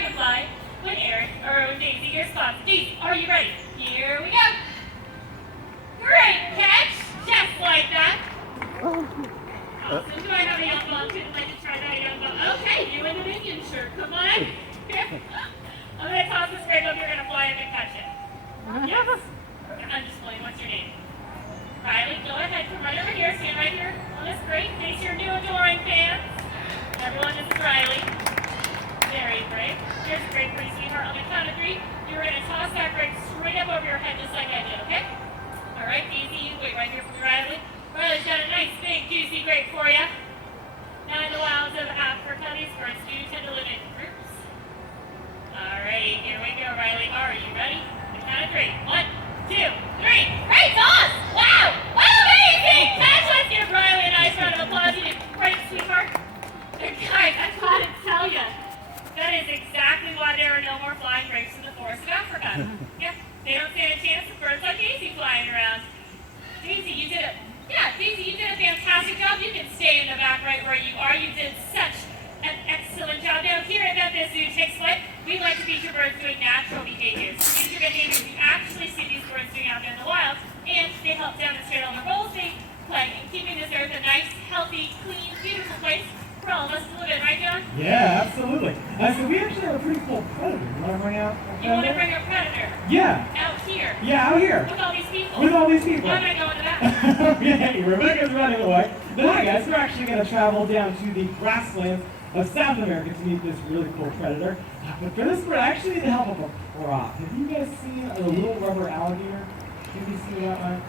dragonfly with Eric, or with Daisy, your spots. Daisy, are you ready? Here we go. Great catch, just like that. Awesome. Do I have a young ball? Who'd like to try that young ball? Okay, you in the minion shirt. Come on. I'm going to toss this grape up. You're going to fly up and catch it. Yes. I'm just pulling. What's your name? Riley, go ahead. Come right over here. Stand right here on this grape. Face your new adoring fans. Everyone, this is Riley. Very brave. Here's a grape for you, sweetheart. On the count of 3, you're going to toss that grape straight up over your head just like I did, okay? All right, Daisy, you wait right here for me, Riley. Riley's got a nice, big, juicy grape for you. Now, in the wilds of Africa, these birds do tend to live in groups. All right, here we go, Riley. Are you ready? The count of 3. 1, 2, 3. Great toss! Wow! Amazing catch! Let's give Riley a nice round of applause. You did great, sweetheart. Guys, I gotta tell you, that is exactly why there are no more flying grapes in the forests of Africa. Yeah, they don't stand a chance of birds like Daisy flying around. Daisy, you did a fantastic job. You can stay in the back right where you are. You did such an excellent job. Now, here at Memphis Zoo Takes Flight, we like to feature birds doing natural behaviors. These are behaviors you actually see these birds doing out there in the wild, and they help demonstrate all the roles they play in keeping this earth a nice, healthy, clean, beautiful place for all of us to live in. Right, John? Yeah, absolutely. So we actually have a pretty cool predator. You want to bring out a predator? You want to bring a predator? Yeah. Out here? Yeah, out here. With all these people? With all these people. Why am I going to that? Okay, Rebecca's running away. But hi guys, we're actually going to travel down to the grasslands of South America to meet this really cool predator. But for this, we're actually need the help of a prop. Have you guys seen a little rubber alligator? Have you seen that one?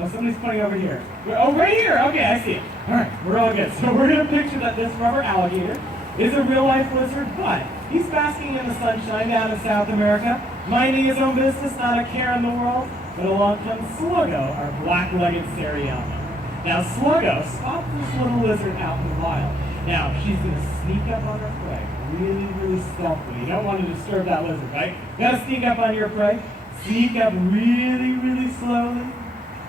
Oh, somebody's pointing over here. Oh, right here! Okay, I see it. Alright, we're all good. So we're going to picture that this rubber alligator is a real-life lizard, but he's basking in the sunshine down in South America, minding his own business, not a care in the world. But along comes Sluggo, our black-legged Seriama. Now, Sluggo spots this little lizard out in the wild. Now, she's going to sneak up on her prey really, really stealthily. You don't want to disturb that lizard, right? You got to sneak up on your prey. Sneak up really, really slowly.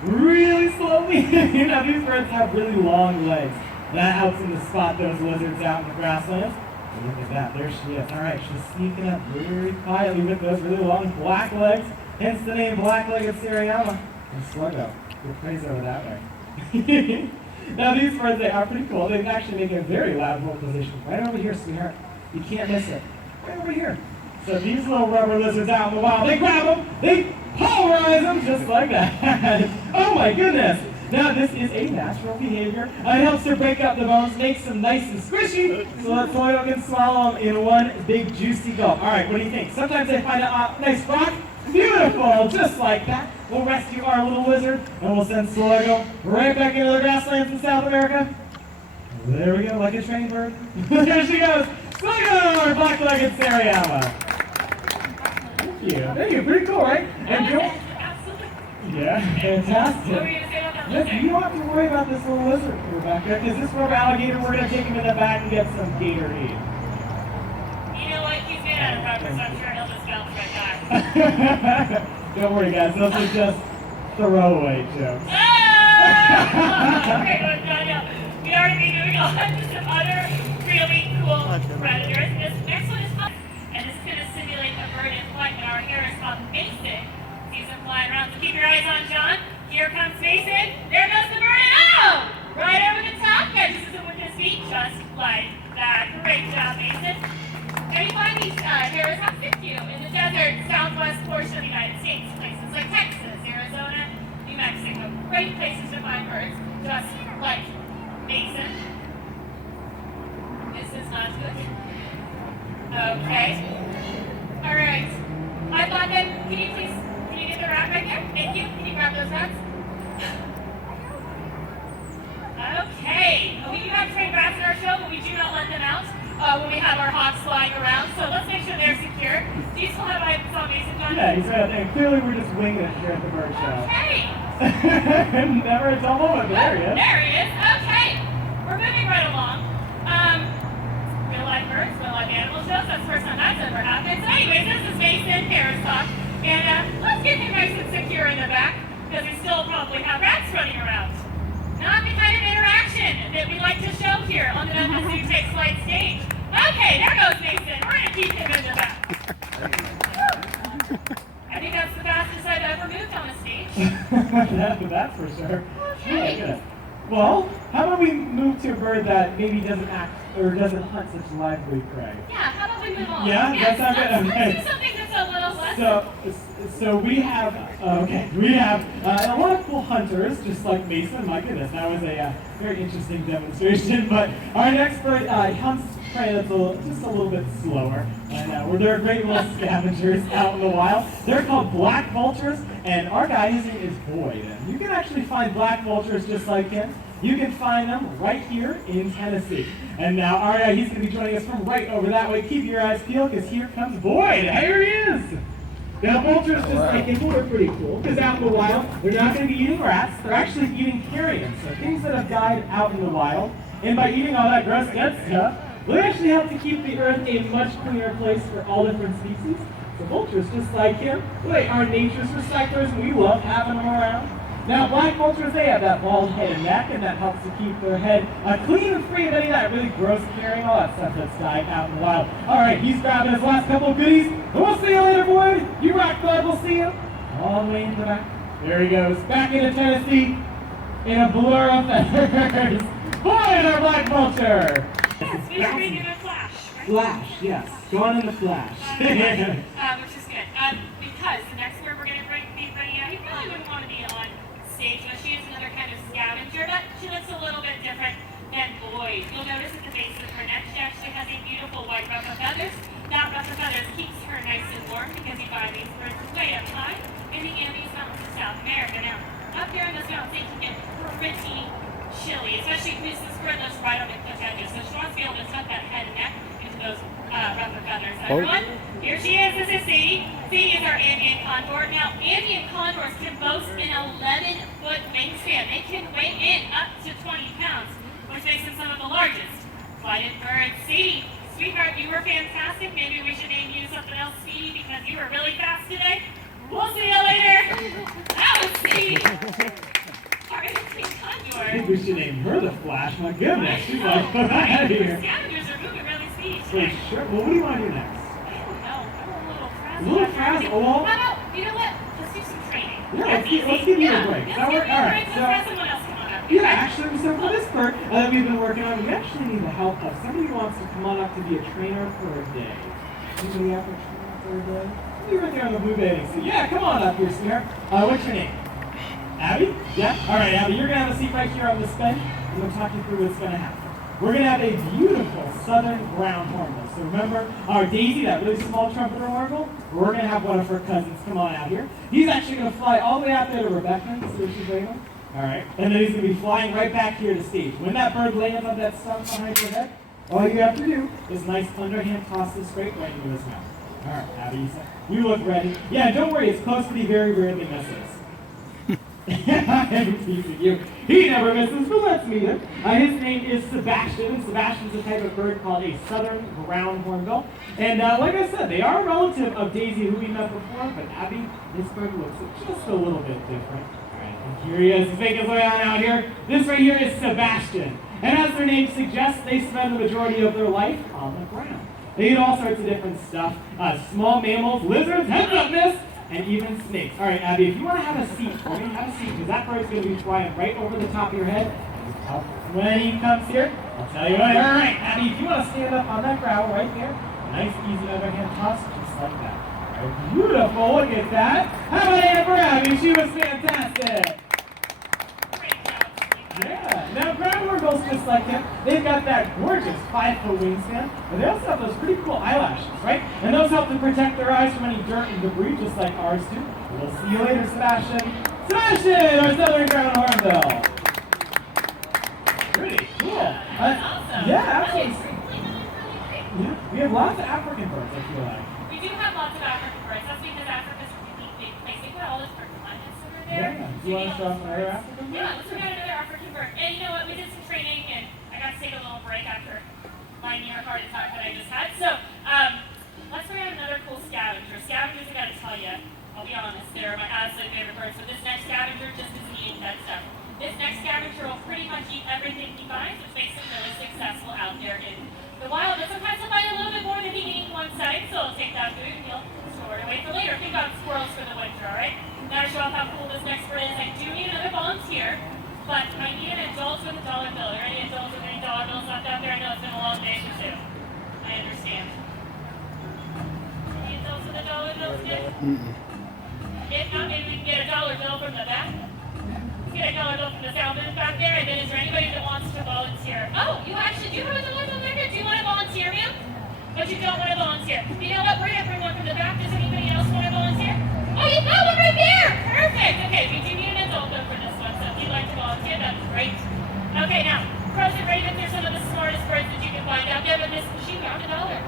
Really slowly. You know, these birds have really long legs. That helps them to spot those lizards out in the grasslands. And look at that, there she is. All right, she's sneaking up very quietly with those really long black legs. Hence the name black-legged Seriama. And Sluggo. Your prey's over that way. Now these birds, they are pretty cool. They actually make a very loud vocalization. Right over here, sweetheart. You can't miss it. Right over here. So these little rubber lizards out in the wild, they grab them, they pulverize them just like that. Oh my goodness. Now this is a natural behavior. It helps to break up the bones, makes them nice and squishy, so that Sluggo can swallow them in one big juicy gulp. All right, what do you think? Sometimes they find a nice rock. Beautiful, just like that. We'll rescue our little lizard, and we'll send Sluggo right back into the grasslands in South America. There we go, like a trained bird. There she goes. Sluggo, our black-legged Seriama. Thank you. Pretty cool, right? And Absolutely. yeah, fantastic. What were you going to say about that Yes, lizard? you don't have to worry about this little lizard, Rebecca, because this rubber alligator, we're going to take him in the back and get some Gatorade. You know what? He's made out of rubber, so I'm sure he'll just bounce right back. Don't worry, guys. Those are just throwaway jokes. Okay, good, Daniel. We are going to be moving on to some other really cool predators. This next one is fun, and this is going to simulate a bird in flight, and our hero is called Mason. See some flying around, so keep your eyes on John. Here comes Mason. There goes the bird. Oh! Right over the top. Catches it with his feet, just like that. Great job, Mason. Now you find these hares have fit you in the desert southwest portion of the United States, places like Texas, Arizona, New Mexico. Great places to find birds, just like Mason. This is not good. Okay. All right. I thought that, can you get the rat right there? Thank you. Can you grab those rats? Okay. We do have trained rats in our show, but we do not let them out when we have our hawks flying around. So let's make sure they're secure. Do you still have items on Mason, John? Yeah, he's right up there. Clearly, we're just winging it here at the bird show. Okay. Never a dull moment, but there he is. There he is. Okay. We're moving right along. Real life birds, real life animal shows. That's the first time that's ever happened. So anyways, this is Mason, Harris Talk. And let's get him nice and secure in the back, because we still probably have rats running around. Not the kind of interaction that we like to show here on the Memphis Zoo Takes Flight stage. Okay, there goes Mason. We're going to keep him in the back. I think that's the fastest I've ever moved on a stage. That's for sure. Okay. Yeah, well, how about we move to a bird that maybe doesn't act or doesn't hunt such lively prey? Yeah, how about we move on? Yeah, yes, that sounds good. let's do something that's a little less. So we have a lot of cool hunters, just like Mason. My goodness, that was a very interesting demonstration. But our next bird hunts prey that's just a little bit slower. And they're great little scavengers out in the wild. They're called black vultures, and our guy, his name is Boyd. And you can actually find black vultures just like him. You can find them right here in Tennessee. And now our guy, he's going to be joining us from right over that way. Keep your eyes peeled, because here comes Boyd. Here he is. Now, vultures, just like people, are pretty cool, because out in the wild, they're not going to be eating rats. They're actually eating carrion, so things that have died out in the wild. And by eating all that gross dead stuff, they actually help to keep the earth a much cleaner place for all different species. So vultures, just like him, they are nature's recyclers, and we love having them around. Now, black vultures, they have that bald head and neck, and that helps to keep their head clean and free of any of that really gross carrying, all that stuff that's died out in the wild. All right, he's grabbing his last couple of goodies. And we'll see you later, Boyd. You rock, bud. We'll see you all the way in the back. There he goes, back into Tennessee in a blur of feathers. Boyd, our black vulture. Yes, we are reading a flash, right? Flash, yes. Gone in the flash. Which is good. Because the next word we're going to bring you probably wouldn't want to be on stage, but she is another kind of scavenger, but she looks a little bit different than Boyd. You'll notice at the base of her neck, she actually has a beautiful white ruff of feathers. That ruff of feathers keeps her nice and warm, because you find these birds way up high in the Andes Mountains of South America. Now, up here in those mountains, it can get pretty chilly, especially because this bird lives right on the cliff edges, so she wants to be able to tuck that head and neck into those ruff of feathers. Everyone, here she is. This is C. C is our Andean condor. Now, Andean condors can boast an 11-foot wingspan. They can weigh in up to 20 pounds, which makes them some of the largest flighted birds. C, sweetheart, you were fantastic. Maybe we should name you something else, C, because you were really fast today. We'll see you later. That was C. Our Andean condor. I think we should name her the Flash. My goodness, she's like, out of here. Scavengers are moving really speedy. Wait, sure. Well, what do you want to do next? A little frazzle? Well, how about, you know what? Let's do some training. Yeah, let's give you a break. Let's give you a break. All right, Let's have someone else come on up. Yeah, actually, so for this part that we've been working on, we actually need the help of somebody who wants to come on up to be a trainer for a day. Anybody out there trainer for a day? You're right there on the blue bathing suit. Yeah, come on up here, sweetheart. What's your name? Abby? Yeah? All right, Abby, you're going to have a seat right here on this bench. I'm going to talk you through what's going to happen. We're going to have a beautiful southern ground hornbill. So remember our Daisy, that really small trumpeter hornbill? We're going to have one of her cousins come on out here. He's actually going to fly all the way out there to Rebecca. See what she's waiting on? All right. And then he's going to be flying right back here to stage. When that bird lands on that stump behind your head, all you have to do is nice underhand toss this straight right into his mouth. All right, Abby, you look ready. Yeah, don't worry. It's close, but he very rarely misses. I'm teasing you. He never misses, but let's meet him. His name is Sebastian. Sebastian's a type of bird called a southern ground hornbill. And like I said, they are a relative of Daisy, who we met before, but Abby, this bird looks just a little bit different. All right, and here he is. He's making his way on out here. This right here is Sebastian. And as their name suggests, they spend the majority of their life on the ground. They eat all sorts of different stuff. Small mammals, lizards, heads up, miss! And even snakes. All right, Abby, if you want to have a seat for me, have a seat, because that bird's going to be flying right over the top of your head. When he comes here, I'll tell you what. All right, Abby, if you want to stand up on that growl right there, nice, easy underhand toss, just like that. All right, beautiful, look at that. How about it for Abby? She was fantastic. Yeah, now ground hornbills just like him, they've got that gorgeous 5-foot wingspan, but they also have those pretty cool eyelashes, right? And those help to protect their eyes from any dirt and debris, just like ours do. We'll see you later, Sebastian. Sebastian, our southern ground hornbill. Pretty cool. Awesome. Yeah, absolutely. Yeah, we have lots of African birds, I feel like. We do have lots of African birds. That's because Africa's a really big place. They put all those different climates over there. Yeah. Do you want to show off another African bird? Yeah, let's look at another African bird. And you know what? We did some training, and I got to take a little break after my near heart attack that I just had. So, let's look at another cool scavenger. Scavengers, I got to tell you, I'll be honest, they're my absolute favorite birds. So this next scavenger just isn't eating that stuff. This next scavenger will pretty much eat everything he finds, which makes him really successful out there in the wild. But sometimes he'll find a little bit more than he can eat in one setting. volunteer, but I need an adult with a dollar bill. Are there any adults with any dollar bills left out there? I know it's been a long day for Sue. I understand. Any adults with a dollar bill today? If not, maybe we can get a dollar bill from the back. Let's get a dollar bill from the south end back there, and then is there anybody that wants to volunteer? Oh, you actually do have a dollar bill back there? Do you want to volunteer, ma'am? But you don't want to volunteer. You know what? We're going to bring one from the back. Does anybody else want to volunteer? Oh, you got one right there! Perfect! Okay, we do need an adult though for this one, so if you'd like to volunteer, that's great. Okay, now, crows and ravens are some of the smartest birds that you can find out there, but this, she found a dollar.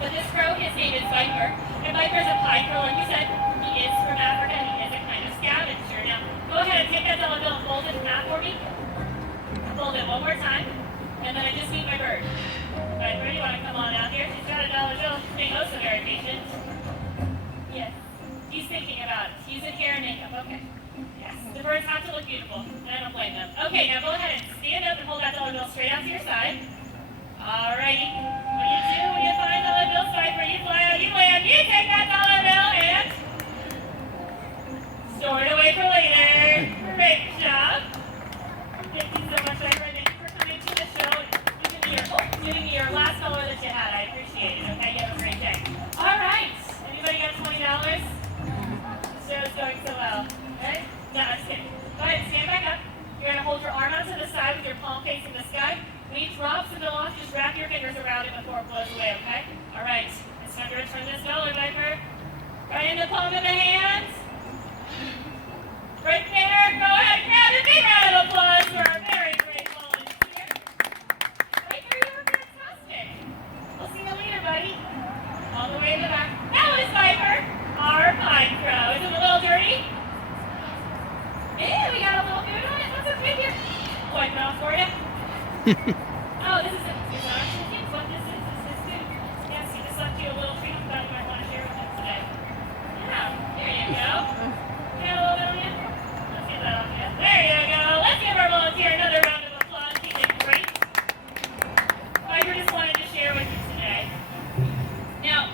But this crow, his name is Viper, and Viper's a pie crow, like you said, he is from Africa, he is a kind of scavenger. Now, go ahead and take that dollar bill and fold it in half for me. Fold it one more time, and then I just need my bird. Viper, you want to come on out here? She's got a dollar bill, she's being also very patient. Yes. He's thinking about it. He's in hair and makeup. Okay. Yes. The birds have to look beautiful, and I don't blame them. Okay, now go ahead and stand up and hold that dollar bill straight out to your side. Alrighty. What do you do when you find dollar bill Viper? You fly out, you land, you take that dollar bill and store it away for later. Great job. Thank you so much, Viper. Thank you for coming to the show and giving me your last dollar that you had. I appreciate it. Okay, you have a great day. Alright. Anybody got $20? Show's going so well. Okay? No, I'm just kidding. Go ahead and stand back up. You're going to hold your arm out to the side with your palm facing the sky. When he drops the bill off, just wrap your fingers around it before it blows away, okay? Alright. It's time to return this dollar, Viper. Right in the palm of the hand. Right there. Go ahead and grab it. Big round of applause for our very great volunteer. Viper, you were fantastic. We'll see you later, buddy. All the way to the back. That was Viper, our pine crow. Is it a little dirty? Yeah, we got a little food on it. That's okay here. Wipe it off for you. Oh, this is it. It's not actually kids. What this is food. Yes, he just left you a little treat. Thought you might want to share with us today. Yeah, there you go. You got a little bit on you? Let's get that off you. There you go. Let's give our volunteer another round of applause. He did great. Viper just wanted to share with you today. Now,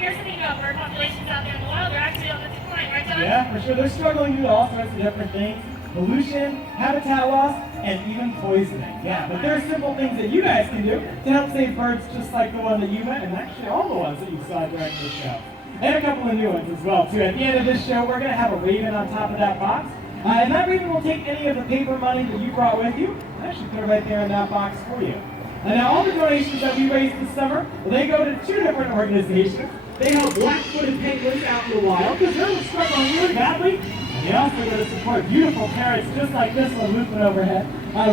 here's the thing about bird populations out there in the wild. They're actually on the decline, right, John? Yeah, for sure. They're struggling with all sorts of different things. Pollution, habitat loss, and even poisoning. Yeah, but there are simple things that you guys can do to help save birds just like the one that you met, and actually all the ones that you saw during this show. And a couple of new ones as well, too. At the end of this show, we're going to have a raven on top of that box. And that raven will take any of the paper money that you brought with you and actually put it right there in that box for you. And now all the donations that we raised this summer, well, they go to two different organizations. They help black-footed penguins out in the wild because they're struggling really badly. And they also go to support beautiful parrots just like this one looping overhead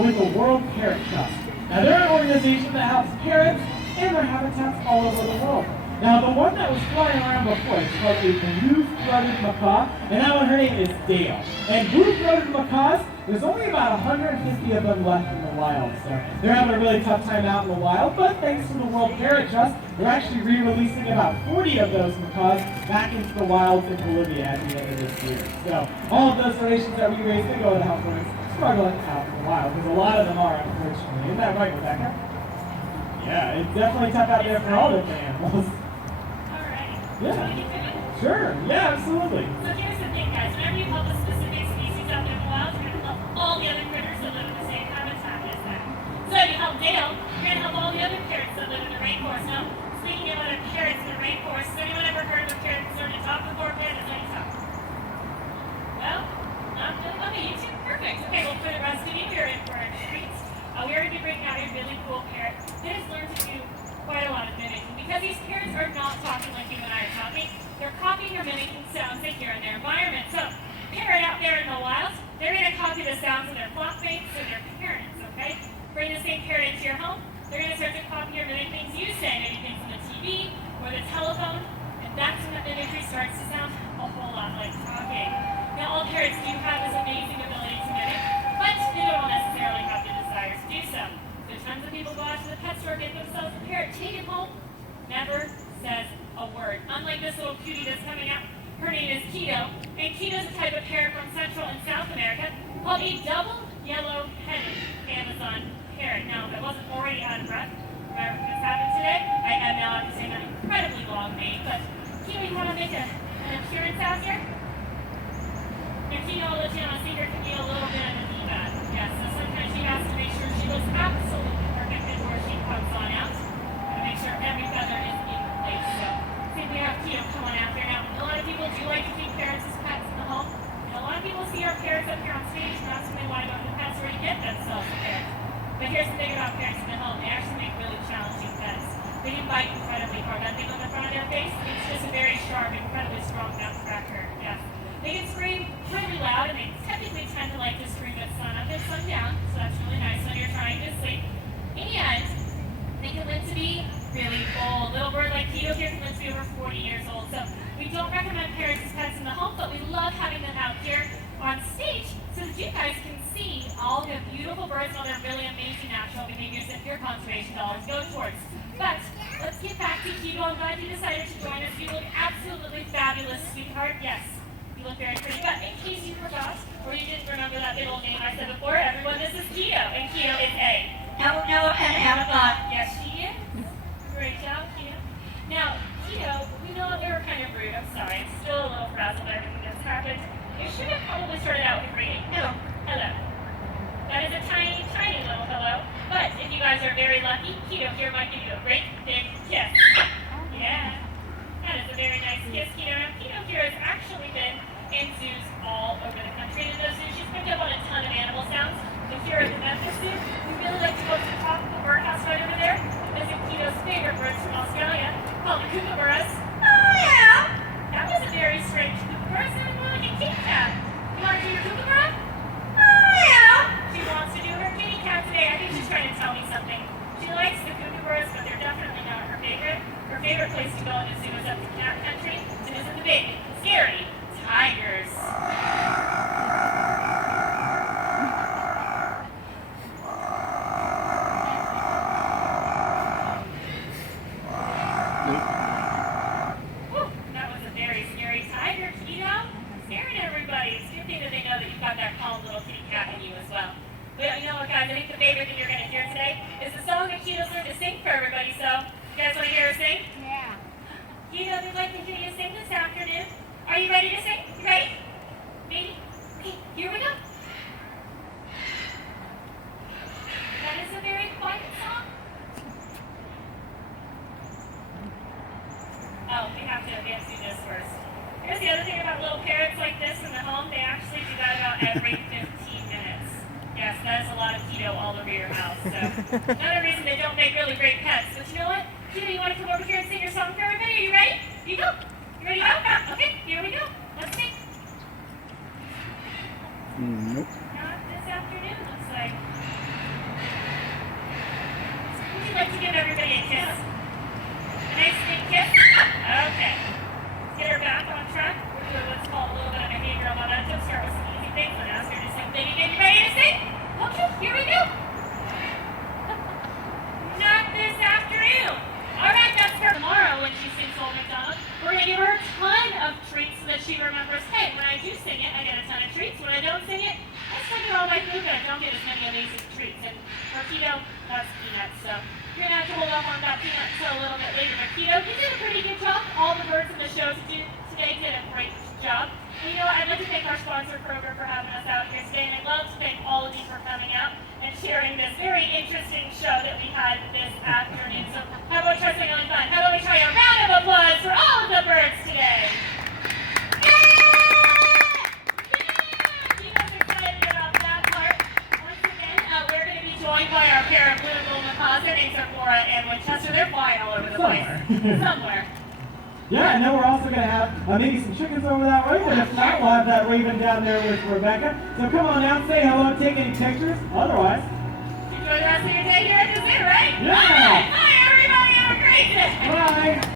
with the World Parrot Trust. Now they're an organization that helps parrots and their habitats all over the world. Now the one that was flying around before is called a blue-throated macaw, and that one, her name is Dale. And blue-throated macaws, there's only about 150 of them left in the wild, so they're having a really tough time out in the wild, but thanks to the World Parrot Trust, they're actually re-releasing about 40 of those macaws back into the wilds in Bolivia at the end of this year. So all of those donations that we raise, they go to help birds struggling out in the wild, because a lot of them are, unfortunately. Isn't that right, Rebecca? Yeah, it's definitely tough out there for all different animals. Yeah. Sure. Yeah, absolutely. So here's the thing, guys. Whenever you help a specific species out there in the wild, you're going to help all the other critters that live in the same habitat as that. So if you help Dale, you're going to help all the other parrots that live in the rainforest. Now, speaking of other parrots in the rainforest, has anyone ever heard of a parrot that's learned to talk before? Parrot that's learned to talk? Well, not good. Okay, you two. Perfect. Okay, well, for the rest of you, you're in for a treat. We're going to be bringing out a really cool parrot that has learned to do quite a lot of mimicking. Because these parrots are not talking like you and I are talking, they're copying or mimicking sounds they hear in their environment. So, parrot out there in the wild, they're going to copy the sounds of their flock mates and their parents, okay? Bring the same parrot into your home, they're going to start to copy or mimic things you say, maybe things on the TV or the telephone, and that's when the mimicry starts to sound a whole lot like talking. Now, all parrots do have this amazing ability to mimic, but they don't all necessarily have the desire to do so. So tons of people go out to the pet store, get themselves a parrot, take it home, never says a word. Unlike this little cutie that's coming out, her name is Keto, and Keto's a type of parrot from Central and South America called a double yellow-headed Amazon parrot. Now, if I wasn't already out of breath, whatever this happened today, I am now have to say that incredibly long name, but Keto, you want to make an appearance out here? And Keto, I'll let you know, I think there can be a little bit of people see our parrots up here on stage and ask when they want to go to the pet store to get themselves a parrot. But here's the thing about parrots in the home. They actually make really challenging pets. They can bite incredibly hard. That thing on the front of their face, it's just a very sharp, incredibly strong mouth cracker. Yes. They can scream really loud, and they typically tend to like to scream at sun up and sun down, so that's really nice when you're trying to sleep. And they can live to be really old. Little bird like Tito here can live to be over 40 years old. So we don't recommend parrots as pets in the home, but we love having them out here on stage so that you guys can see all the beautiful birds and all their really amazing natural behaviors that your conservation dollars go towards. But let's get back to Tito. I'm glad you decided to join us. You look absolutely fabulous, sweetheart. Yes, you look very pretty. But in case you forgot, or you didn't remember that little name I said before, everyone, this is Tito, and Tito is a No, and Annabelle. Yes, she is. Great job, Tito. Now, Tito, we know that we were kind of rude. I'm sorry. I'm still a little frazzled by everything that's happened. You should have probably started out with greeting. Hello. Hello. That is a tiny, tiny little hello. But if you guys are very lucky, Tito here might give you a great big kiss. Yeah. That is a very nice kiss, Tito. Now, Tito here has actually been in zoos all over the country. And in those zoos, she's picked up on a ton of animal sounds. So here at the Memphis Zoo, we really like to go to the top of the birdhouse right over there and visit Tito's favorite birds from Australia, called the kookaburras. Oh, yeah. That was a very strange kookaburra. Sounded more like a kitty cat. You want to do your kookaburra? Oh, yeah. She wants to do her kitty cat today. I think she's trying to tell me something. She likes the kookaburras, but they're definitely not her favorite. Her favorite place to go in the zoo is up to cat country to visit the big, scary tigers. Whew, that was a very scary tiger, Tito. Scaring everybody. It's a good thing that they know that you've got that calm little kitty cat in you as well. But you know what, guys? I think the favorite thing you're going to hear today is the song that Tito's learned to sing for everybody. So, you guys want to hear her sing? Yeah. Tito, we'd like to hear you sing this afternoon. Are you ready to sing? You ready? Maybe? Okay, here we go. That is a very quiet song. Oh, we have to do this first. Here's the other thing about little parrots like this in the home. They actually do that about every 15 minutes. Yes, that is a lot of Tito all over your house. So, another reason they don't make really great pets. But you know what? Tito, you want to come over here and sing your song for everybody? Are you ready? Here you go. You ready to go? Okay, here we go. Let's sing. Nope. Not this afternoon, looks like. Would you like to give everybody a kiss? A nice big kiss? Okay. Let's get her back on track. We're doing what's called a little bit of behavioral momentum. Start with some easy things and ask her to sing. Baby, get you ready to sing? Okay, here we go. Not this afternoon. All right, that's for tomorrow when she sings Old MacDonald. We're going to give her a ton of treats so that she remembers, hey, when I do sing it, I get a ton of treats. When I don't sing it, I still get all my food, but I don't get as many amazing treats. And for Tito, that's peanuts. So you're going to have to hold off on that peanut until a little bit later. But Tito, you did a pretty good job. All the birds in the show today did a great job. And you know what? I'd like to thank our sponsor, Kroger, for having us out here today. And I'd love to thank all of you for coming out and sharing this very interesting show that we had this afternoon. So how about we try something really fun? How about we try a round of applause for all of the birds today? Yeah! Tito's excited about that part. Once again, we're going to be joined by our pair of blue and gold macaws. Their names are Flora and Winchester. They're flying all over the place. Somewhere. Yeah, and then we're also going to have maybe some chickens over that way, but if not, we'll have that raven down there with Rebecca. So come on out, say hello, take any pictures. Otherwise, Enjoy the rest of your day here at the zoo, right? Yeah. Bye, everybody. Have a great day. bye.